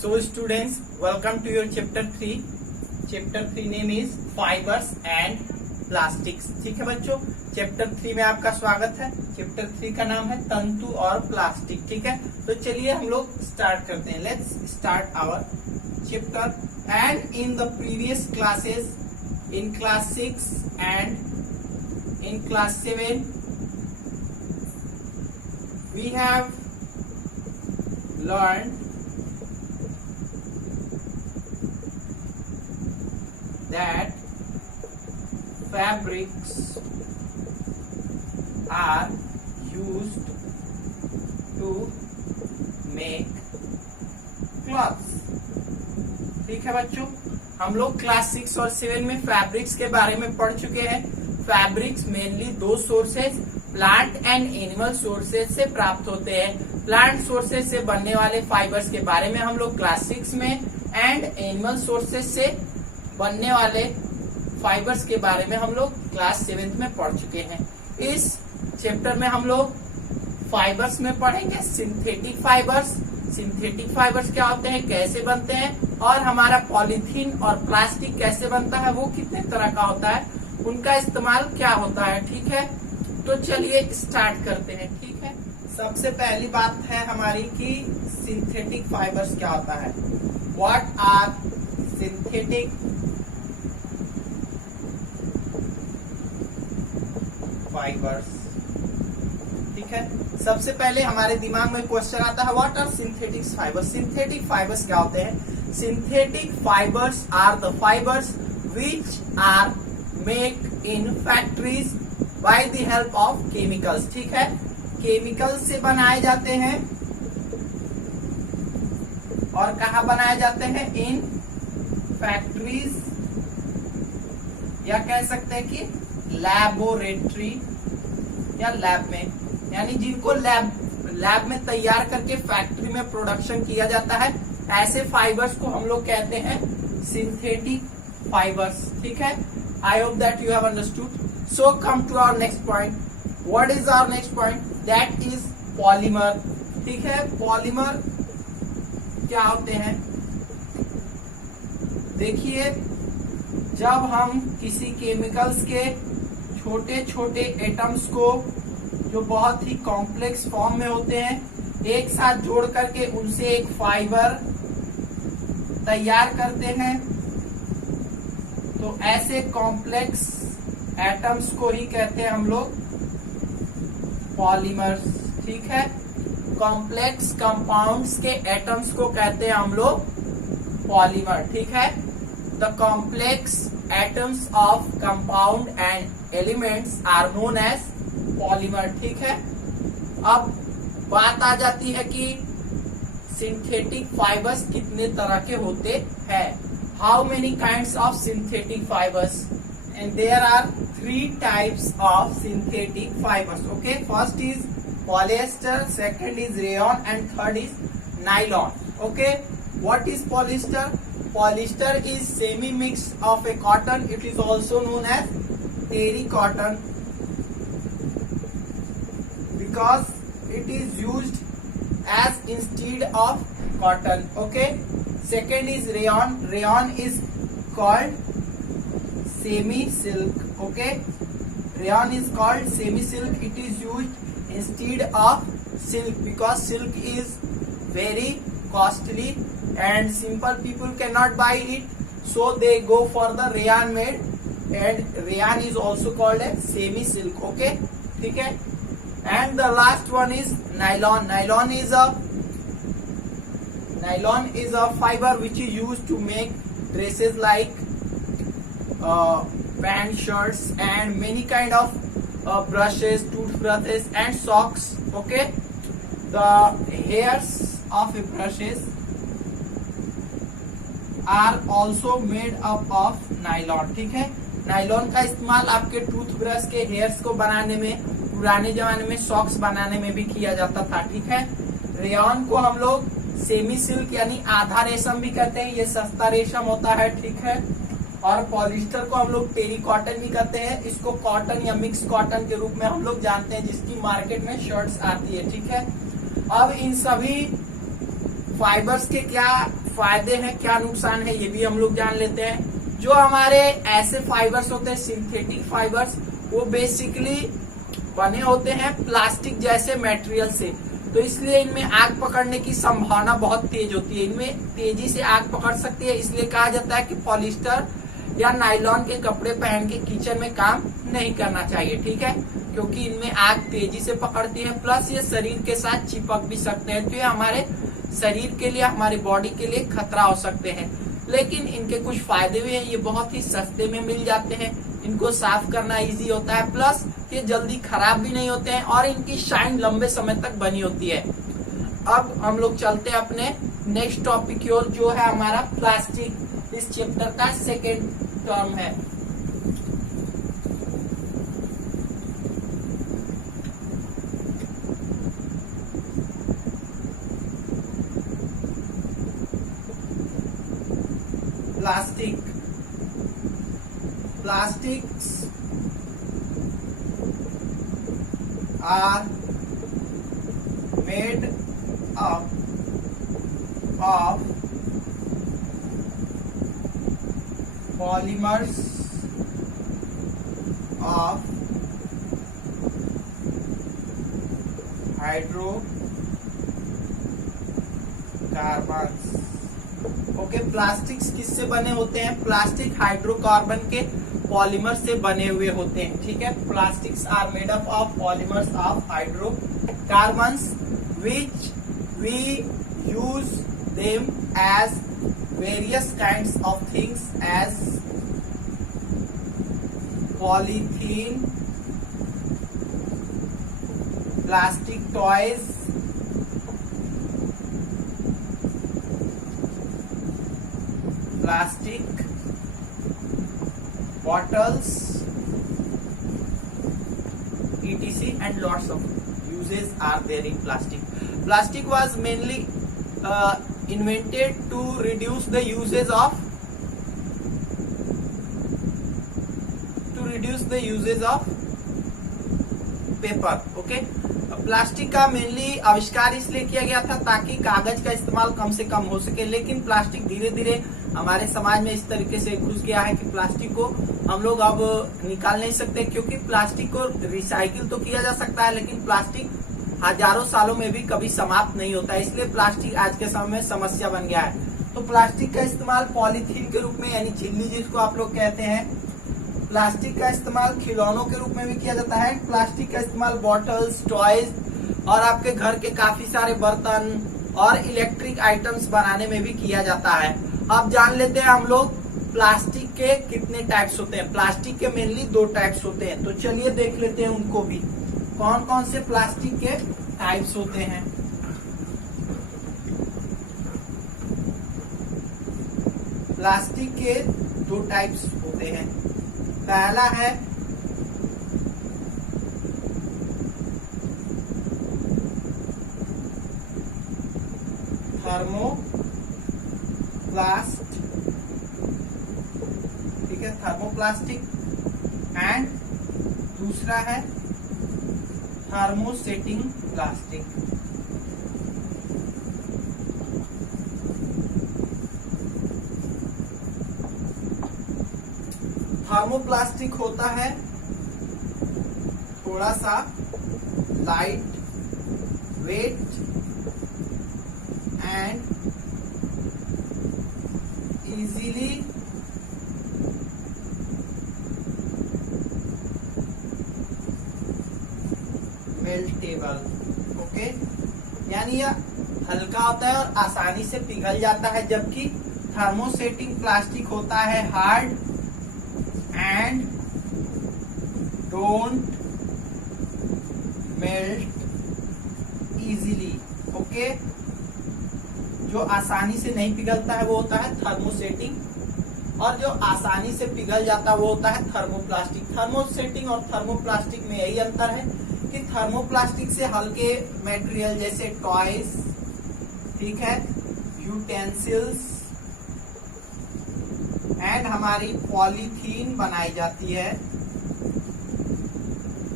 So students, welcome to your chapter 3. Chapter 3 name is Fibers and Plastics. ठीक है बच्चों, chapter 3 में आपका स्वागत है। चैप्टर 3 का नाम है तंतु और प्लास्टिक। ठीक है, तो चलिए हम लोग स्टार्ट करते हैं। Let's start our chapter. And in the previous classes, in class 6 and in class 7, we have learned that fabrics are used to make clothes। ठीक है बच्चों, हम लोग क्लास 6 और 7 में फैब्रिक्स के बारे में पढ़ चुके हैं। फैब्रिक्स मेनली दो sources, plant and animal sources से प्राप्त होते हैं। प्लांट सोर्सेज से बनने वाले फाइबर्स के बारे में हम लोग क्लास 6 में एंड एनिमल सोर्सेज से बनने वाले फाइबर्स के बारे में हम लोग क्लास 7 में पढ़ चुके हैं। इस चैप्टर में हम लोग फाइबर्स में पढ़ेंगे सिंथेटिक फाइबर्स। सिंथेटिक फाइबर्स क्या होते हैं, कैसे बनते हैं, और हमारा पॉलीथीन और प्लास्टिक कैसे बनता है, वो कितने तरह का होता है, उनका इस्तेमाल क्या होता है। ठीक है, तो चलिए स्टार्ट करते हैं। ठीक है, सबसे पहली बात है हमारी कि सिंथेटिक फाइबर्स क्या होता है। What are synthetic fibres. ठीक है, सबसे पहले हमारे दिमाग में क्वेश्चन आता है, what are synthetic fibres. Synthetic fibres क्या होते हैं। Synthetic fibres are the fibres which are made in factories by the help of chemicals. ठीक है, केमिकल्स से बनाए जाते हैं। और कहाँ बनाए जाते हैं, इन फैक्ट्रीज, या कह सकते हैं कि लैबोरेटरी या लैब में, यानी जिनको लैब में तैयार करके फैक्ट्री में प्रोडक्शन किया जाता है, ऐसे फाइबर्स को हम लोग कहते हैं सिंथेटिक फाइबर्स। ठीक है, I hope that you have understood. So come to our next point. What is our next point, that is polymer. ठीक है, पॉलीमर क्या होते हैं, देखिए जब हम किसी केमिकल्स के छोटे छोटे एटम्स को, जो बहुत ही कॉम्प्लेक्स फॉर्म में होते हैं, एक साथ जोड़ करके उनसे एक फाइबर तैयार करते हैं, तो ऐसे कॉम्प्लेक्स एटम्स को ही कहते हैं हम लोग पॉलीमर्स। ठीक है, कॉम्प्लेक्स कंपाउंड्स के एटम्स को कहते हैं हम लोग पॉलीमर। ठीक है, the complex atoms of compound and elements are known as polymer. ठीक है, अब बात आ जाती है कि सिंथेटिक फाइबर्स कितने तरह के होते हैं। How many kinds of synthetic fibres, and there are 3 types of synthetic fibres. Okay, first is polyester, second is rayon and third is nylon. Okay, what is polyester? Polyester is semi-mix of a cotton. It is also known as terry cotton because it is used as instead of cotton. Okay. Second is rayon. Rayon is called semi-silk. Okay. Rayon is called semi-silk. It is used instead of silk because silk is very costly and simple people cannot buy it, so they go for the rayon made, and rayon is also called as semi silk. Okay, ठीक है, and the last one is nylon. Nylon is a fiber which is used to make dresses like pant, shirts, and many kind of brushes, toothbrushes, and socks. Okay, the hairs of a brushes are also made up of nylon. ठीक है, nylon का इस्तेमाल आपके toothbrush के hairs को बनाने में, पुराने जमाने में सॉक्स बनाने में भी किया जाता था। ठीक है, रेयॉन को हम लोग सेमी सिल्क यानी आधा रेशम भी कहते हैं, ये सस्ता रेशम होता है। ठीक है, और पॉलिस्टर को हम लोग टेरी कॉटन भी कहते हैं। इसको कॉटन या मिक्स कॉटन के रूप में हम लोग जानते हैं, जिसकी मार्केट में शर्ट्स आती है। ठीक है, अब इन सभी फाइबर्स के क्या फायदे हैं, क्या नुकसान है, ये भी हम लोग जान लेते हैं। जो हमारे ऐसे फाइबर्स होते हैं, सिंथेटिक फाइबर्स, वो बेसिकली बने होते हैं प्लास्टिक जैसे मटेरियल से, तो इसलिए इनमें आग पकड़ने की संभावना बहुत तेज होती है, इनमें तेजी से आग पकड़ सकती है। इसलिए कहा जाता है कि पॉलिस्टर या नायलॉन के कपड़े पहन के किचन में काम नहीं करना चाहिए, ठीक है, क्योंकि इनमें आग तेजी से पकड़ती है, प्लस ये शरीर के साथ चिपक भी सकते हैं, तो ये हमारे शरीर के लिए, हमारी बॉडी के लिए खतरा हो सकते हैं। लेकिन इनके कुछ फायदे भी हैं, ये बहुत ही सस्ते में मिल जाते हैं, इनको साफ करना इजी होता है, प्लस ये जल्दी खराब भी नहीं होते हैं और इनकी शाइन लंबे समय तक बनी होती है। अब हम लोग चलते हैं अपने नेक्स्ट टॉपिक की ओर, जो है हमारा प्लास्टिक। इस चैप्टर का सेकेंड टर्म है। Plastics are made up of polymers of hydrocarbons. Okay, plastics किससे बने होते हैं? प्लास्टिक हाइड्रोकार्बन के पॉलीमर से बने हुए होते हैं, ठीक है। Plastics are made up of polymers of hydrocarbons which we use them as various kinds of things as polythene, plastic toys, plastic bottles, etc. and lots of uses are there in plastic. Plastic was mainly invented to reduce the uses of paper. Okay, plastic का mainly आविष्कार इसलिए किया गया था ताकि कागज का इस्तेमाल कम से कम हो सके, लेकिन प्लास्टिक धीरे धीरे हमारे समाज में इस तरीके से घुस गया है कि प्लास्टिक को हम लोग अब निकाल नहीं सकते, क्योंकि प्लास्टिक को रिसाइकिल तो किया जा सकता है, लेकिन प्लास्टिक हजारों सालों में भी कभी समाप्त नहीं होता है, इसलिए प्लास्टिक आज के समय में समस्या बन गया है। तो प्लास्टिक का इस्तेमाल पॉलीथीन के रूप में, यानी झिल्ली जिसको आप लोग कहते हैं, प्लास्टिक का इस्तेमाल खिलौनों के रूप में भी किया जाता है, प्लास्टिक का इस्तेमाल बॉटल्स, टॉयज और आपके घर के काफी सारे बर्तन और इलेक्ट्रिक आइटम्स बनाने में भी किया जाता है। अब जान लेते हैं हम लोग प्लास्टिक के कितने टाइप्स होते हैं। प्लास्टिक के मेनली 2 टाइप्स होते हैं, तो चलिए देख लेते हैं उनको भी, कौन कौन से प्लास्टिक के टाइप्स होते हैं। प्लास्टिक के 2 टाइप्स होते हैं। पहला है थर्मोप्लास्ट, ठीक है, थर्मोप्लास्टिक, एंड दूसरा है थर्मोसेटिंग प्लास्टिक। थर्मोप्लास्टिक होता है थोड़ा सा light weight and easily meltable. Okay, यानी यह हल्का होता है और आसानी से पिघल जाता है, जबकि थर्मोसेटिंग प्लास्टिक होता है hard and don't melt easily. Okay, जो आसानी से नहीं पिघलता है वो होता है थर्मोसेटिंग, और जो आसानी से पिघल जाता है वो होता है थर्मोप्लास्टिक। थर्मोसेटिंग और थर्मोप्लास्टिक में यही अंतर है कि थर्मोप्लास्टिक से हल्के मटेरियल जैसे टॉयज, ठीक है, यूटेंसिल्स एंड हमारी पॉलीथीन बनाई जाती है,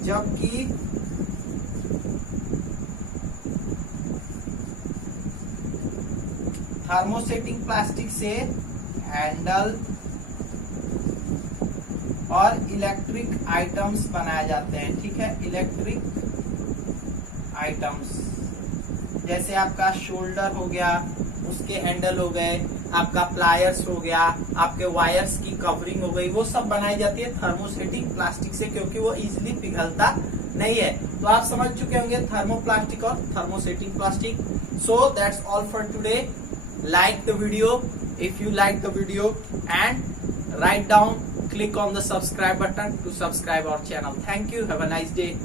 जबकि थर्मोसेटिंग प्लास्टिक से हैंडल और इलेक्ट्रिक आइटम्स बनाए जाते हैं। ठीक है, इलेक्ट्रिक आइटम्स जैसे आपका शोल्डर हो गया, उसके हैंडल हो गए, आपका प्लायर्स हो गया, आपके वायर्स की कवरिंग हो गई, वो सब बनाई जाती है थर्मोसेटिंग प्लास्टिक से, क्योंकि वो इजिली पिघलता नहीं है। तो आप समझ चुके होंगे थर्मोप्लास्टिक और thermosetting plastic. So that's all for today. Like the video if you like the video and write down, click on the subscribe button to subscribe our channel. Thank you. Have a nice day.